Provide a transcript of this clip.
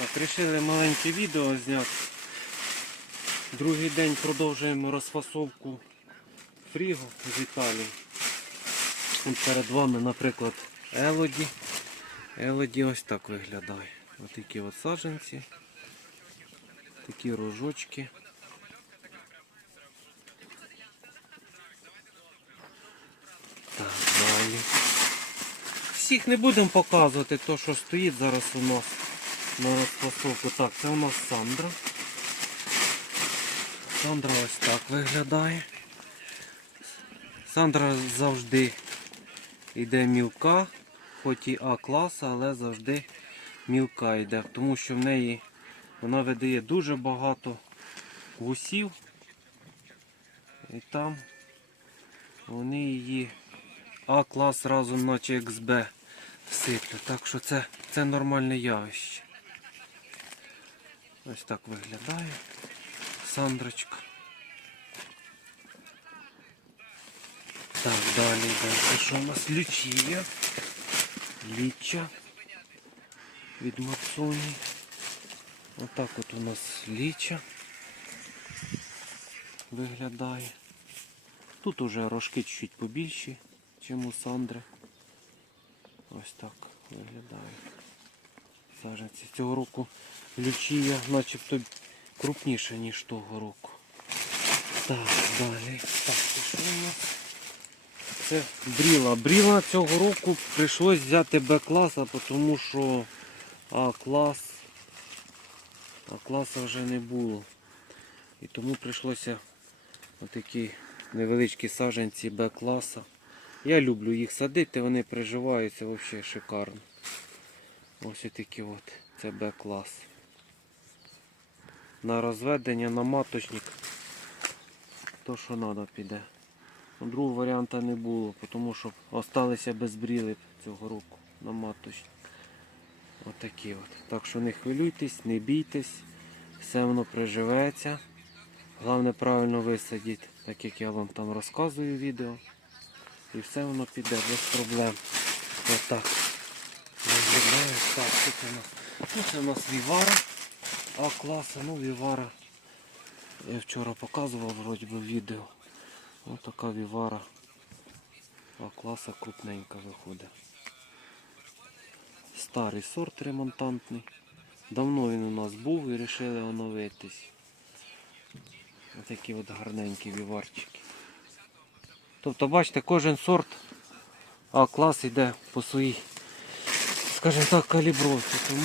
Так, Рішили маленьке відео зняти. Другий день продовжуємо розфасовку фрігу з Італії. От перед вами, наприклад, Елоді. Елоді ось так виглядає. Ось такі от саджанці. Такі рожочки. Так, далі. Всіх не будемо показувати то, що стоїть зараз у нас на розфасовку. Так, це у нас Сандра. Сандра ось так виглядає. Сандра завжди йде мілка, хоч і А класа, але завжди мілка йде, тому що в неї вона видає дуже багато вусів. І там вони її А клас разом наче як з Б сиплять. Так що це, це нормальне явище. Ось так виглядає Сандрочка. Так, далі далі. Що у нас лючія? Ліча від Мацоні. Отак от у нас ліча виглядає. Тут уже рожки чуть побільші, ніж у Сандри. Ось так виглядає. Саженці. Цього року лючія начебто крупніша, ніж того року. Так, далі. Так, нас? Це бріла. Бріла цього року прийшлось взяти Б-класа, тому що А-клас. А-класа вже не було. І тому прийшлося отакі невеличкі саджанці Б-класа. Я люблю їх садити, вони приживаються взагалі шикарно. Ось такі от. Це Б-клас. На розведення, на маточник. То що треба піде. Ну, Другого варіанта не було, тому що залишилися без бріли цього року на маточник. Отакі от. Так що не хвилюйтесь, не бійтесь, все воно приживеться. Головне правильно висадити, так як я вам там розказую відео. І все воно піде без проблем. Отак. Виглядає так. Тут у нас, ну, це у нас Вівара. А класа, ну Вівара. Я вчора показував вроді би відео. Ось така Вівара. А класа крупненька виходить. Старий сорт ремонтантний. Давно він у нас був і вирішили оновитись. Ось такі от гарненькі віварчики. Тобто, бачите, кожен сорт А клас йде по своїй, скажімо так, калибровки. Тому